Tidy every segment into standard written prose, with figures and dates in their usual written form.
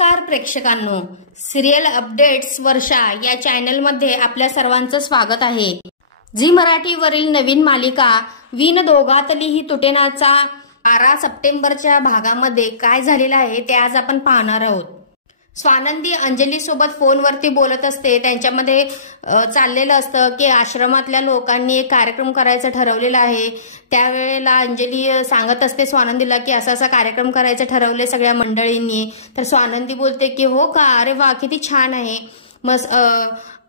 नमस्कार प्रेक्षकांनो, serial updates वर्षा या चॅनलमध्ये आपल्या सर्वांचं स्वागत आहे। झी मराठीवरील नवीन मालिका विण दोघातली ही तुटेनाचा 12 सप्टेंबरच्या भागामध्ये काय झालेलं आहे ते आज आपण पाहणार आहोत। स्वानंदी अंजली सोबत फोनवरती बोलत असते। त्यांच्यामध्ये चाललेलं असतं की आश्रमातल्या लोकांनी एक कार्यक्रम करायचा ठरवलेला आहे। त्यावेळेला अंजली सांगत असते स्वानंदीला की असा कार्यक्रम करायचं ठरवले सगळ्या मंडळींनी। तर स्वानंदी बोलते की हो का, अरे वा किती छान आहे। मग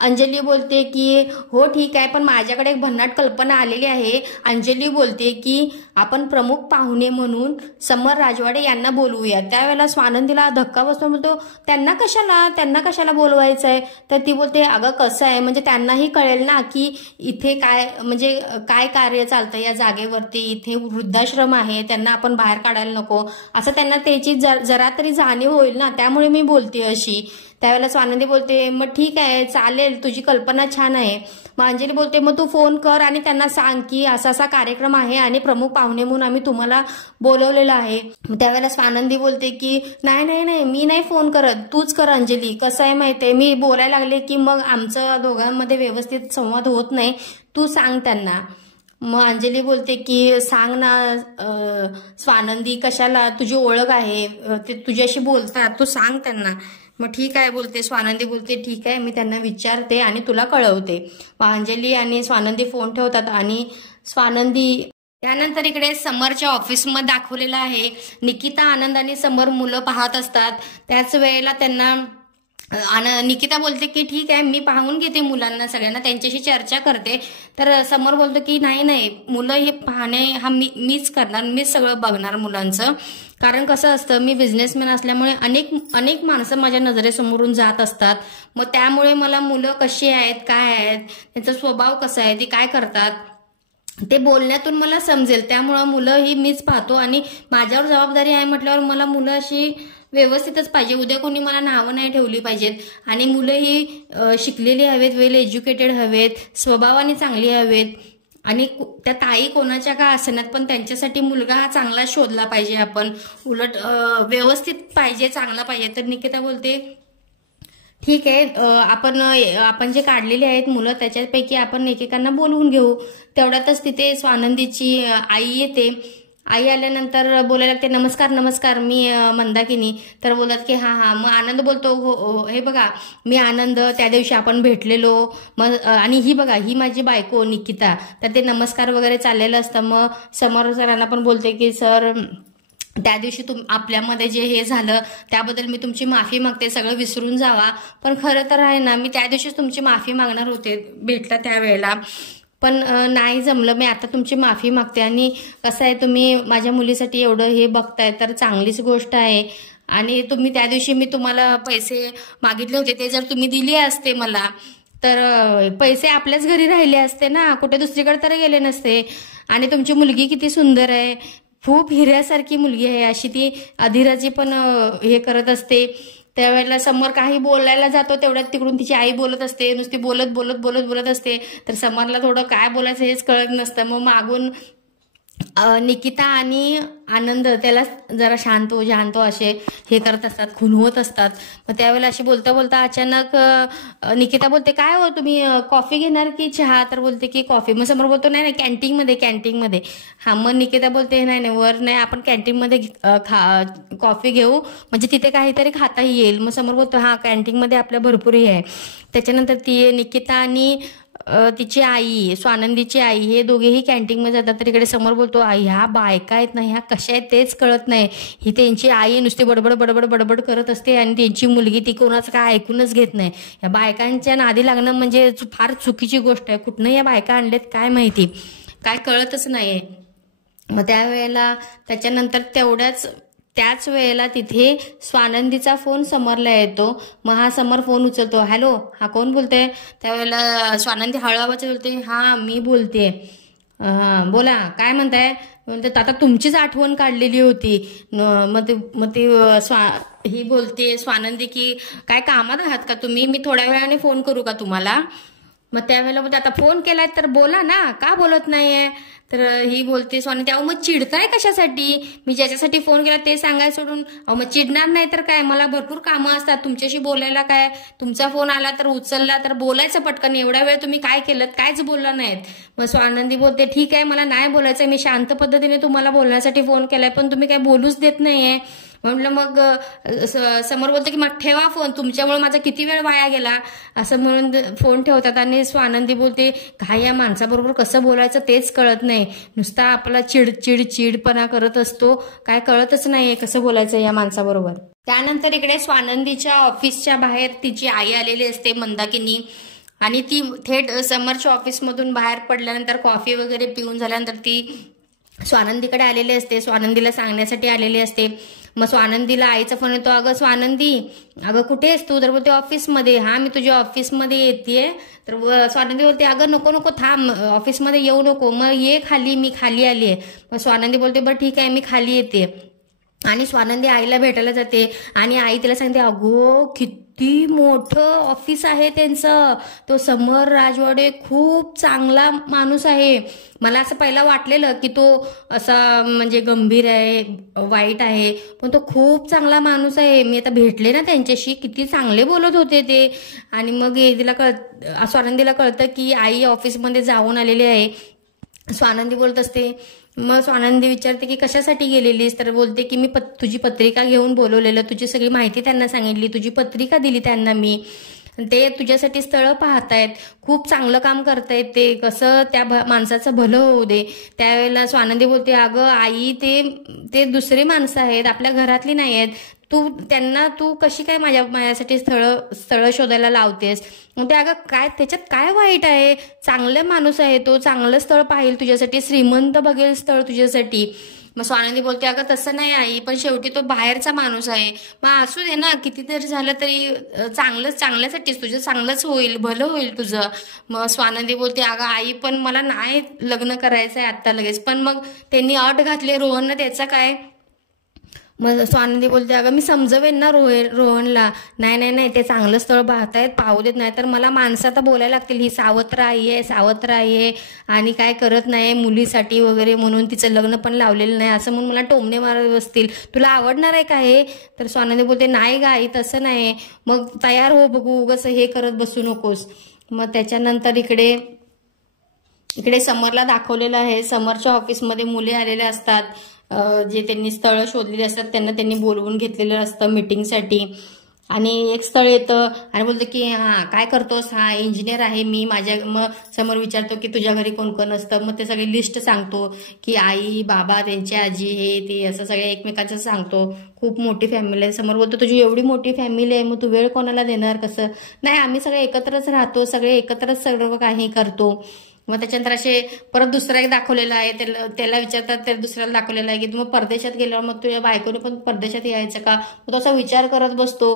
अंजली बोलते की हो ठीक आहे, पण माझ्याकडे एक भन्नाट कल्पना आलेली आहे। अंजली बोलते की आपण प्रमुख पाहुणे म्हणून समर राजवाडे यांना बोलवूया। त्यावेळेला स्वानंदीला धक्का बसतो, म्हणतो त्यांना कशाला बोलवायचंय। तर ती बोलते अगं कसं आहे, म्हणजे त्यांनाही कळेल ना की इथे काय कार्य चालतं या जागेवरती, इथे वृद्धाश्रम आहे, त्यांना आपण बाहेर काढायला नको, असं त्यांना त्याची जरा तरी जाणीव होईल ना, त्यामुळे मी बोलते अशी। त्यावेळेला स्वानंदी बोलते मग ठीक आहे चालेल, तुझी कल्पना छान आहे। मग अंजली बोलते मग तू फोन कर आणि त्यांना सांग की असा कार्यक्रम आहे आणि प्रमुख पाहुणे म्हणून आम्ही तुम्हाला बोलवलेलं आहे। त्यावेळेला स्वानंदी बोलते की नाही मी नाही फोन करत, तूच कर अंजली। कसं आहे माहितीये, मी बोलायला लागले की मग आमचं दोघांमध्ये व्यवस्थित संवाद होत नाही, तू सांग त्यांना। मग अंजली बोलते की सांग ना स्वानंदी, कशाला, तुझी ओळख आहे, ते तुझ्याशी बोलतात, तू सांग त्यांना। मग ठीक आहे बोलते स्वानंदी, बोलते ठीक आहे मी त्यांना विचारते आणि तुला कळवते। मग अंजली आणि स्वानंदी फोन ठेवतात आणि स्वानंदी त्यानंतर इकडे समरच्या ऑफिसमध्ये दाखवलेलं आहे। निकिता, आनंद आणि समर मुलं पाहत असतात। त्याच वेळेला त्यांना निकिता बोलते की ठीक आहे मी पाहून घेते मुलांना सगळ्यांना, त्यांच्याशी चर्चा करते। तर समर बोलतो की नाही मुलं हे पाहणे हा मीच करणार, मीच सगळं बघणार मुलांचं। कारण कसं असतं, मी बिझनेसमॅन असल्यामुळे अनेक माणसं माझ्या नजरेसमोरून जात असतात। मग त्यामुळे मला मुलं कशी आहेत, काय आहेत, त्यांचा स्वभाव कसा आहे, ते काय करतात ते बोलण्यातून मला समजेल। त्यामुळे मुलं ही मीच पाहतो आणि माझ्यावर जबाबदारी आहे म्हटल्यावर मला मुलं अशी व्यवस्थितच पाहिजे, उद्या कोणी मला नावं नाही ठेवली पाहिजेत। आणि मुलं ही शिकलेली हवेत, वेल एज्युकेटेड हवेत, स्वभावाने चांगली हवेत। आणि त्या ताई कोणाच्या का असणार, पण त्यांच्यासाठी मुलगा हा चांगला शोधला पाहिजे आपण, उलट व्यवस्थित पाहिजे, चांगला पाहिजे। तर निकिता बोलते ठीक आहे, आपण जे काढलेले आहेत मुलं त्याच्यापैकी आपण एकेकांना बोलवून घेऊ। तेवढ्यातच तिथे स्वानंदीची आई येते। आई आल्यानंतर बोलायला लागते नमस्कार मी मंदाकिनी। तर बोलतात की हा। मग आनंद बोलतो हो हे बघा मी आनंद, त्या दिवशी आपण भेटलेलो, मग आणि ही बघा ही माझी बायको निकिता। तर ते नमस्कार वगैरे चाललेलं असतं। मग समोर सरांना पण बोलते की सर त्या दिवशी आपल्यामध्ये जे हे झालं त्याबद्दल मी तुमची माफी मागते, सगळं विसरून जावा। पण खरं तर आहे ना, मी त्या दिवशीच तुमची माफी मागणार होते भेटला त्यावेळेला, पण नाही जमलं, मी आता तुमची माफी मागते। आणि कसं आहे, तुम्ही माझ्या मुलीसाठी एवढं हे बघताय तर चांगलीच गोष्ट आहे। आणि तुम्ही त्या दिवशी मी तुम्हाला पैसे मागितले होते, ते जर तुम्ही दिले असते मला तर पैसे आपल्याच घरी राहिले असते ना, कुठे दुसरीकडे तर गेले नसते। आणि तुमची मुलगी किती सुंदर आहे, खूप हिऱ्यासारखी मुलगी आहे, अशी ती अधिराजी पण हे करत असते। त्यावेळेला समोर काही बोलायला जातो तेवढ्यात तिकडून तिची आई बोलत असते, नुसती बोलत असते। तर समरला थोडं काय बोलायचं हेच कळत नसतं। मग मागून निकिता आणि आनंद त्याला जरा शांत हो असे हे करत असतात, खुणवत असतात। मग त्यावेळेला अशी बोलता अचानक निकिता बोलते काय हो तुम्ही कॉफी घेणार की चहा। तर बोलते की कॉफी। मग समोर बोलतो नाही कॅन्टीनमध्ये। हा, मग निकिता बोलते नाही वर नाही, आपण कॅन्टीनमध्ये कॉफी घेऊ, म्हणजे तिथे काहीतरी खाता येईल। मग समोर बोलतो हा कॅन्टीनमध्ये आपल्या भरपूर हे आहे। त्याच्यानंतर ती निकिता आणि तिची आई, स्वानंदीची आई, हे दोघेही कॅन्टीनमध्ये जातात। तर इकडे समोर बोलतो ह्या बायका आहेत ना, ह्या कशा आहेत तेच कळत नाही। ही त्यांची आई नुसती बडबड करत असते आणि त्यांची मुलगी ती कोणाचं काय ऐकूनच घेत नाही। या बायकांच्या नादी लागणं म्हणजे फार चुकीची गोष्ट आहे। कुठनं या बायका आणल्यात काय माहिती, काय कळतच नाहीये। मग त्यावेळेला त्याच्यानंतर त्याच वेळेला तिथे स्वानंदीचा फोन समरला येतो। मग हा समर फोन उचलतो, हॅलो हा कोण बोलते। त्यावेळेला स्वानंदी हळू आवाजात बोलते हा मी बोलते। बोला काय म्हणताय। म्हणते आता तुमचीच आठवण काढलेली होती। मग ती ही बोलते स्वानंदी की काय कामात आहात का तुम्ही, मी थोड्या वेळाने फोन करू का तुम्हाला। मग त्यावेळेला बोलते आता फोन केलाय तर बोला ना, का बोलत नाहीये? तर ही बोलते स्वानंदी, अहो मग चिडताय कशासाठी? मी ज्याच्यासाठी फोन केला ते सांगाय सोडून अहो मग चिडणार नाही तर काय, मला भरपूर कामं असतात तुमच्याशी बोलायला. काय तुमचा फोन आला तर उचलला तर बोलायचं पटकन, एवढ्या वेळ तुम्ही काय केलं, कायच बोलला नाहीत. मग स्वानंदी बोलते ठीक आहे मला नाही बोलायचं, मी शांत पद्धतीने तुम्हाला बोलण्यासाठी फोन केलाय पण तुम्ही काय बोलूच देत नाहीये. म्हटलं मग समोर बोलते की मग ठेवा फोन, तुमच्यामुळे माझा किती वेळ वाया गेला असं म्हणून फोन ठेवतात. आणि स्वानंदी बोलते काय या माणसाबरोबर कसं बोलायचं तेच कळत नाही, नुसता आपला चिडपणा करत असतो, काय कळतच नाहीये कसं बोलायचं या माणसाबरोबर. त्यानंतर इकडे स्वानंदीच्या ऑफिसच्या बाहेर तिची आई आलेली असते मंदाकिनी, आणि ती थेट समरच्या ऑफिसमधून बाहेर पडल्यानंतर कॉफी वगैरे पिऊन झाल्यानंतर ती स्वानंदीकडे आलेली असते, स्वानंदीला सांगण्यासाठी आलेली असते. मग स्वानंदीला आईचा फोन येतो, अगं स्वानंदी अगं कुठे आहेस तू? तर बोलते ऑफिसमध्ये. हा मी तुझ्या ऑफिसमध्ये येतेय. तर स्वानंदी बोलते अगं नको नको थांब, ऑफिसमध्ये येऊ नको, मग ये खाली, मी खाली आली आहे. मग स्वानंदी बोलते बरं ठीक आहे मी खाली येते. आणि स्वानंदी आईला भेटायला जाते आणि आई तिला सांगते अगो किती मोठं ऑफिस आहे त्यांचं, तो समर राजवाडे खूप चांगला माणूस आहे. मला असं पहिला वाटलेलं की तो असा म्हणजे गंभीर आहे, वाईट आहे, पण तो खूप चांगला माणूस आहे. मी आता भेटले ना त्यांच्याशी, किती चांगले बोलत होते ते. आणि मग तिला स्वानंदीला कळतं की आई ऑफिसमध्ये जाऊन आलेली आहे. स्वानंदी बोलत असते. मग स्वानंदी विचारते की कशासाठी गेलेलीस? तर बोलते की मी तुझी पत्रिका घेऊन बोलवलेलं, तुझी सगळी माहिती त्यांना सांगितली, तुझी पत्रिका दिली त्यांना मी, ते तुझ्यासाठी स्थळं पाहतायत, खूप चांगलं काम करतायत, ते कसं त्या माणसाचं भलं होऊ दे. त्यावेळेला स्वानंदी बोलते अगं आई ते दुसरी माणसं आहेत, आपल्या घरातली नाही आहेत, तू कशी काय माझ्यासाठी स्थळ शोधायला लावतेस? मग ते अगं काय त्याच्यात काय वाईट आहे, चांगला माणूस आहे तो, चांगलं स्थळ पाहिल तुझ्यासाठी, श्रीमंत बघेल स्थळ तुझ्यासाठी. मग स्वानंदी बोलते अगं तसं नाही आई, पण शेवटी तो बाहेरचा माणूस आहे, मग असू दे ना, किती तरी झालं तरी चांगल्यासाठीच, तुझं चांगलंच होईल, भलं होईल तुझं. मग स्वानंदी बोलते अगं आई पण मला नाही लग्न करायचंय आत्ता लगेच, पण मग त्यांनी अट घातली रोहननं, त्याचा काय? मग स्वानंदी बोलते अगं मी समजवेन ना रोहनला, नाही ते चांगलं स्थळ पाहतायत, पाहू देत नाही तर मला माणसं आता बोलायला लागतील, ही सावत्र आई आहे आणि काय करत नाही मुलीसाठी वगैरे, म्हणून तिचं लग्न पण लावलेलं नाही असं म्हणून मला टोमणे मारत बसतील, तुला आवडणार आहे का हे? तर स्वानंदी बोलते नाही गा आई तसं नाही, मग तयार हो बघू, उगाच हे करत बसू नकोस. मग त्याच्यानंतर इकडे समरला दाखवलेलं आहे, समरच्या ऑफिसमध्ये मुले आलेले असतात, जे त्यांनी स्थळ शोधलेली असतात त्यांनी बोलवून घेतलेलं असतं मीटिंगसाठी. आणि एक स्थळ येतं आणि बोलतं की हा काय करतोस? हा इंजिनियर आहे मी. मग समोर विचारतो की तुझ्या घरी कोण कोण असतं? मग ते सगळे लिस्ट सांगतो की आई बाबा त्यांची आजी हे ते असं सगळ्या एकमेकांचं सांगतो. खूप मोठी फॅमिली आहे. समोर बोलतो तुझी एवढी मोठी फॅमिली आहे मग तू वेळ कोणाला देणार? कसं नाही, आम्ही सगळे एकत्रच राहतो, सगळे एकत्रच सगळं काही करतो. मग त्याच्यानंतर असे परत दुसरा एक दाखवलेला आहे, त्याला विचारतात, त्याला दुसऱ्याला दाखवलेला आहे की तुम्ही परदेशात गेल्यावर मग तुझ्या बायकोने पण परदेशात यायचं का? मग तो असा विचार करत बसतो.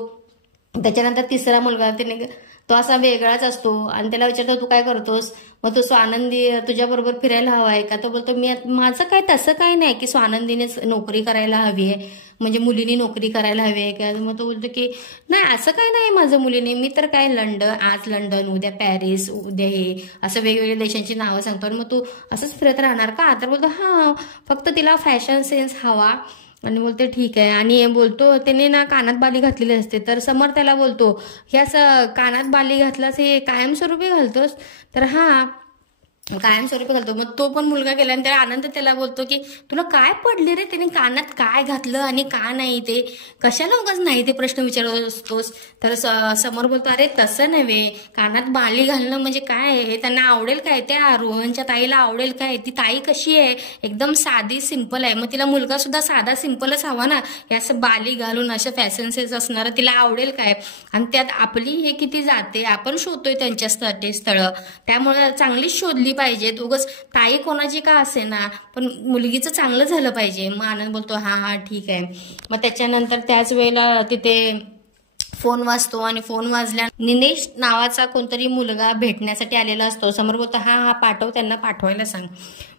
त्याच्यानंतर तिसरा मुलगा तो असा वेगळाच असतो आणि त्याला विचारतो तू काय करतोस? मग तो स्वानंदी तुझ्या बरोबर फिरायला हवा आहे का? तो बोलतो माझं काय तसं काही नाही की स्वानंदीने नोकरी करायला हवी आहे, म्हणजे मुलीनी नोकरी करायला हवी आहे का? मग तो बोलतो की नाही असं काय नाही माझं मुलीने, मी तर काय आज लंडन उद्या पॅरिस उद्या हे असं वेगवेगळ्या देशांची नावं सांगतो. आणि मग तू असंच फिरत राहणार का? तर बोलतो हा फक्त तिला फॅशन सेन्स हवा. आणि बोलते ठीक आहे. आणि बोलतो त्याने ना कानात बाली घातलेली असते, तर समर त्याला बोलतो हे असं कानात बाली घातलास हे कायमस्वरूपी घालतोस? तर हा कायमस्वरूपी घालतो. मग तो पण मुलगा गेला आणि त्याला आनंद त्याला बोलतो की तुला काय पडले रे, त्याने कानात काय घातलं आणि का नाही, ते कशाला उगाच नाही ते प्रश्न विचारत असतोस? तर समोर बोलतो अरे तसं नव्हे, कानात बाली घालणं म्हणजे काय हे त्यांना आवडेल काय, त्या रोहनच्या ताईला आवडेल काय? ती ताई कशी आहे, एकदम साधी सिंपल आहे, मग तिला मुलगा सुद्धा साधा सिंपलच हवा ना, हे असं बाली घालून असं फॅशन सेन्स असणार तिला आवडेल काय? आणि त्यात आपली हे किती जाते, आपण शोधतोय त्यांच्यासाठी स्थळं, त्यामुळे चांगलीच शोधली पाहिजेत, उगाच ताई कोणाची का असे ना, पण मुलगीचं चांगलं झालं पाहिजे. मग आनंद बोलतो हा ठीक आहे. मग त्याच्यानंतर त्याच वेळेला तिथे फोन वाजतो आणि फोन वाजल्या निनेश नावाचा कोणतरी मुलगा भेटण्यासाठी आलेला असतो. समोर बोलतो हा पाठव, त्यांना पाठवायला सांग.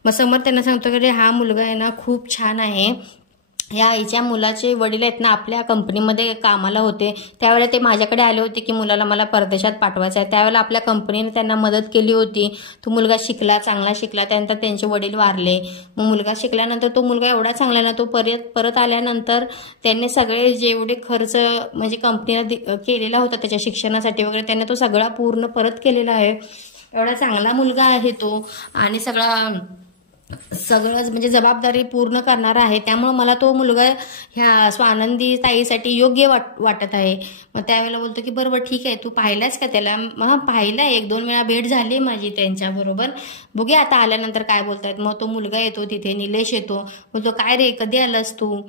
मग समोर त्यांना सांगतो की हा मुलगा आहे ना खूप छान आहे या आईच्या मुलाचे वडील आहेत ना, आपल्या कंपनीमध्ये कामाला होते. त्यावेळेला ते माझ्याकडे आले होते की मुलाला मला परदेशात पाठवायचं आहे. त्यावेळेला आपल्या कंपनीने त्यांना मदत केली होती. तो मुलगा शिकला, चांगला शिकला. त्यानंतर त्यांचे वडील वारले. मग मुलगा शिकल्यानंतर तो मुलगा एवढा चांगला ना, तो परत आल्यानंतर त्यांनी सगळे जेवढे खर्च म्हणजे कंपनीला केलेला होता त्याच्या शिक्षणासाठी वगैरे, त्याने तो सगळा पूर्ण परत केलेला आहे. एवढा चांगला मुलगा आहे तो आणि सगळंच म्हणजे जबाबदारी पूर्ण करणारा आहे. त्यामुळे मला तो मुलगा ह्या स्वानंदी ताईसाठी योग्य वाटत आहे. मग त्यावेळेला बोलतो की बरोबर ठीक आहे, तू पाहिलास का त्याला? मग पाहिला, 1-2 वेळा भेट झाली माझी त्यांच्याबरोबर. बघूया आता आल्यानंतर काय बोलतायत. मग तो मुलगा येतो तिथे, निलेश येतो. बोलतो काय रे, कधी आलास तू?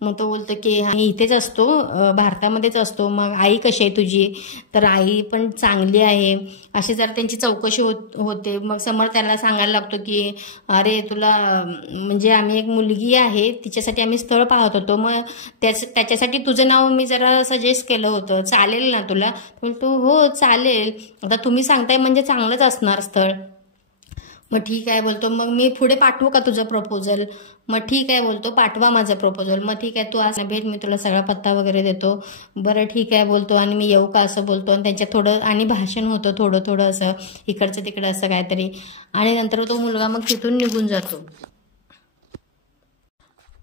मग तो बोलतो की मी इथेच असतो, भारतामध्येच असतो. मग आई कशी आहे तुझी? तर आई पण चांगली आहे. अशी जर त्यांची चौकशी होते. मग समोर त्याला सांगायला लागतो की अरे तुला म्हणजे आम्ही एक मुलगी आहे, तिच्यासाठी आम्ही स्थळ पाहत होतो. मग त्याच्यासाठी तुझं नाव मी जरा सजेस्ट केलं होतं, चालेल ना तुला? बोलतो हो चालेल. आता तुम्ही सांगताय म्हणजे चांगलंच असणार स्थळ. मग ठीक आहे बोलतो, मग मी पुढे पाठवू का तुझं प्रपोजल? मग ठीक आहे बोलतो, पाठवा माझं प्रपोजल. मग ठीक आहे, तू आज भेट, मी तुला सगळा पत्ता वगैरे देतो. बरं ठीक आहे बोलतो, आणि मी येऊ का असं बोलतो. आणि त्यांच्यात थोडं आणि भाषण होतं थोडं असं इकडचं तिकडं असं काहीतरी. आणि नंतर तो मुलगा मग तिथून निघून जातो.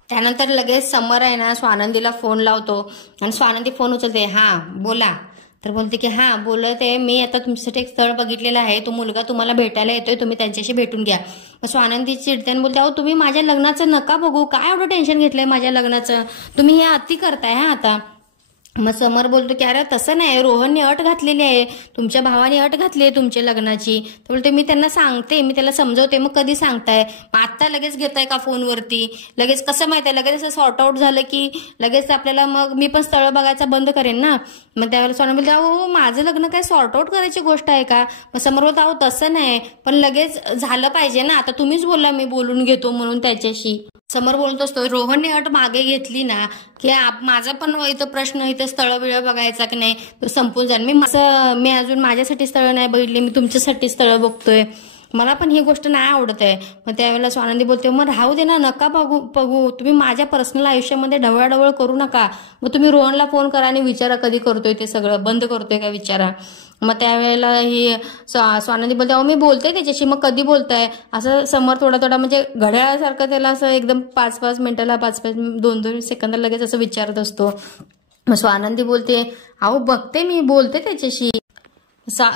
त्यानंतर लगेच समर आहे ना, स्वानंदीला फोन लावतो आणि स्वानंदी फोन उचलते. हा बोला. तर बोलते की हा बोलत आहे मी, आता तुमच्यासाठी एक स्थळ बघितलेलं आहे, तो मुलगा तुम्हाला भेटायला येतोय, तुम्ही त्यांच्याशी भेटून घ्या. मग स्वानंदी चिडते आणि बोलते अहो तुम्ही माझ्या लग्नाचं नका बघू, काय एवढं टेन्शन घेतलंय माझ्या लग्नाचं, तुम्ही हे अति करताय हा आता. मग समर बोलतो की अरे तसं नाही, रोहनने अट घातलेली आहे, तुमच्या भावाने अट घातली आहे तुमच्या लग्नाची. तर बोलते मी त्यांना सांगते, मी त्याला समजवते. मग कधी सांगताय? मग आत्ता लगेच घेताय का फोनवरती? लगेच कसं माहिती आहे, लगेच असं सॉर्ट आउट झालं की लगेच आपल्याला मग मी पण स्थळ बघायचं बंद करेन ना. मग त्यावेळेला सोनम बोलते अहो माझं लग्न काय सॉर्ट आउट करायची गोष्ट आहे का? मग समर बोलतो अहो तसं नाही, पण लगेच झालं पाहिजे ना, आता तुम्हीच बोलला मी बोलून घेतो म्हणून त्याच्याशी. समर बोलत असतो रोहनने अट मागे घेतली ना की माझा पण इथं प्रश्न, इथं स्थळ बिळ बघायचा की नाही तो संपून जाईल. मी अजून माझ्यासाठी स्थळ नाही बघितली, मी तुमच्यासाठी स्थळ बघतोय, मला पण ही गोष्ट नाही आवडत आहे. मग त्यावेळेला स्वानंदी बोलते मग राहू दे ना, नका बघू, तुम्ही माझ्या पर्सनल आयुष्यामध्ये ढवळाढवळ करू नका. मग तुम्ही रोहनला फोन करा आणि विचारा कधी करतोय ते सगळं, बंद करतोय का विचारा. मग त्यावेळेला ही स्वानंदी बोलते अहो मी बोलते त्याच्याशी, मग कधी बोलताय? असं समोर थोडा म्हणजे घड्याळासारखं त्याला असं एकदम 5-5 मिनिटाला 5-5 2-2 सेकंदाला लगेच असं विचारत असतो. मग स्वानंदी बोलते अहो बघते मी, बोलते त्याच्याशी.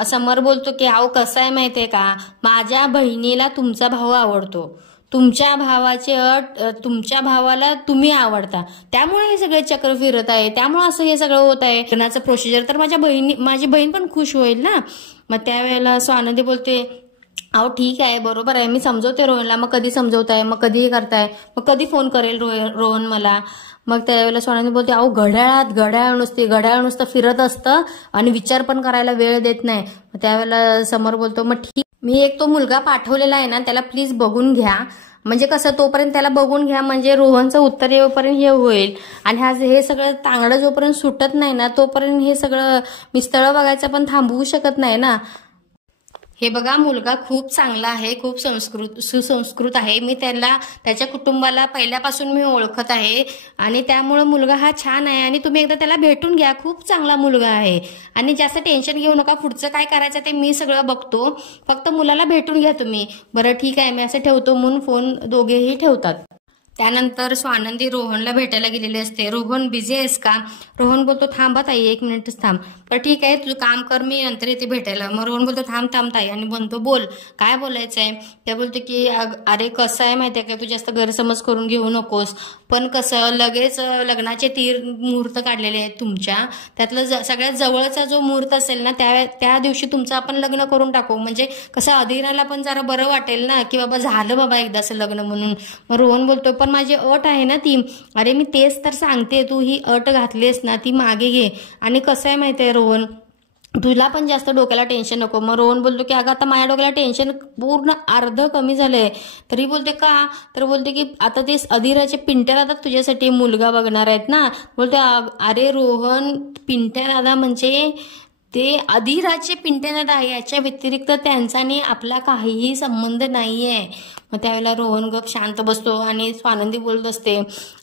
समर बोलतो की अहो कसं आहे माहितीये का, माझ्या बहिणीला तुमचा भाऊ आवडतो, तुमच्या भावाची अट, तुमच्या भावाला तुम्ही आवडता, त्यामुळे हे सगळे चक्र फिरत आहे, त्यामुळे असं हे सगळं होत आहे लग्नाचं प्रोसिजर. तर माझी बहीण पण खुश होईल ना. मग त्यावेळेला स्वानंदी बोलते अहो ठीक आहे, बरोबर आहे, मी समजवते रोहनला. मग कधी समजवताय? मग कधी करताय? मग कधी फोन करेल रोहन मला? मग त्यावेळेला स्वानंदी बोलते अहो घड्याळ नुसतं फिरत असतं आणि विचार पण करायला वेळ देत नाही. मग त्यावेळेला समर बोलतो मग ठीक, मी एक तो मुलगा पाठवलेला आहे ना त्याला प्लीज बघून घ्या, म्हणजे कसं तोपर्यंत त्याला बघून घ्या, म्हणजे रोहनचं उत्तर येऊपर्यंत हे होईल. आणि हे सगळं तांगडं जोपर्यंत सुटत नाही ना तोपर्यंत हे सगळं मी स्थळ बघायचं पण थांबवू शकत नाही ना. हे बघा मुलगा खूप चांगला आहे, खूप सुसंस्कृत आहे, मी त्याच्या कुटुंबाला पहिल्यापासून मी ओळखत आहे आणि त्यामुळे मुलगा हा छान आहे. आणि तुम्ही एकदा त्याला भेटून घ्या, खूप चांगला मुलगा आहे. आणि जास्त टेन्शन घेऊ नका, पुढचं काय करायचं ते मी सगळं बघतो, फक्त मुलाला भेटून घ्या तुम्ही. बरं ठीक आहे, मी असं ठेवतो म्हणून फोन दोघेही ठेवतात. त्यानंतर स्वानंदी रोहनला भेटायला गेलेली असते. रोहन बिझी आहेस का? रोहन बोलतो थांबा ताई, 1 मिनिटच थांब. पण ठीक आहे तुझं काम कर, मी नंतर येते भेटायला. मग रोहन बोलतो थांब ताई, आणि म्हणतो बोल काय बोलायचं आहे? त्या बोलते की अरे कसं आहे माहितीये का, तू जास्त गैरसमज करून घेऊ नकोस, पण कसं लगेच लग्नाचे 3 मुहूर्त काढलेले आहेत तुमच्या, त्यातलं सगळ्यात जवळचा जो मुहूर्त असेल ना त्या दिवशी तुमचं आपण लग्न करून टाकू, म्हणजे कसं अधिराला पण जरा बरं वाटेल ना की बाबा झालं बाबा एकदाचं लग्न म्हणून. मग रोहन बोलतो पण माझी अट आहे ना ती. अरे मी तेच तर सांगते, तू ही अट घातलीस ना ती मागे घे. आणि कसं आहे माहितीये रोहन, तुला पण जास्त डोक्याला टेन्शन नको. मग रोहन बोलतो की अगं आता माझ्या डोक्याला टेन्शन पूर्ण अर्ध कमी झालंय. तरी बोलते का? तर बोलते की आता ते अधिराचे पिंट्या दादा तुझ्यासाठी मुलगा बघणार आहेत ना. बोलते अरे रोहन, पिंट्या दादा म्हणजे ते अधिराचे पिंट्या दादा, याच्या व्यतिरिक्त त्यांचा आणि आपला काहीही संबंध नाहीये. मग त्यावेळेला रोहन गप शांत बसतो आणि स्वानंदी बोलत असते,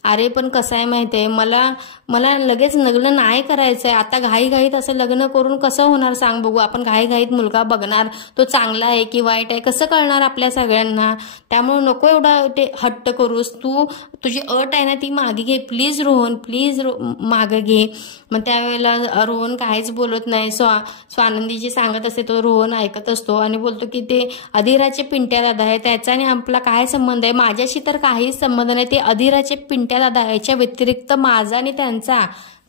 अरे पण कसं आहे माहितीये, मला लगेच लग्न नाही करायचंय, आता घाईघाईत असं लग्न करून कसं होणार सांग बघू, आपण घाईघाईत मुलगा बघणार, तो चांगला आहे की वाईट आहे कसं कळणार आपल्या सगळ्यांना, त्यामुळे नको एवढा ते हट्ट करूस, तू तुझी अट आहे ना ती मागे घे प्लीज रोहन, प्लीज मागे घे. मग त्यावेळेला रोहन काहीच बोलत नाही. स्वानंदी जी सांगत असते तो रोहन ऐकत असतो आणि बोलतो की ते अधीराचे पिंट्या दादा आहे, त्याचा आणि आपला काय संबंध आहे, माझ्याशी तर काहीच संबंध नाही, ते अधीराचे पिंट्या दादा, याच्या व्यतिरिक्त माझा आणि त्यांचा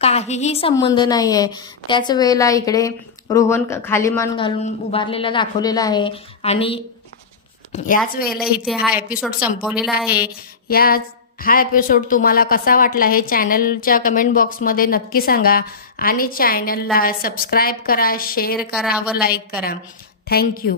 काहीही संबंध नाही आहे. त्याच वेळेला इकडे रोहन खाली मान घालून उभारलेला दाखवलेला आहे आणि याच वेळेला इथे हा एपिसोड संपवलेला आहे. हा एपिसोड तुम्हाला कसा वाटला हे चॅनलच्या कमेंट बॉक्समध्ये नक्की सांगा आणि चॅनलला सबस्क्राईब करा, शेअर करा व लाईक करा. थँक्यू.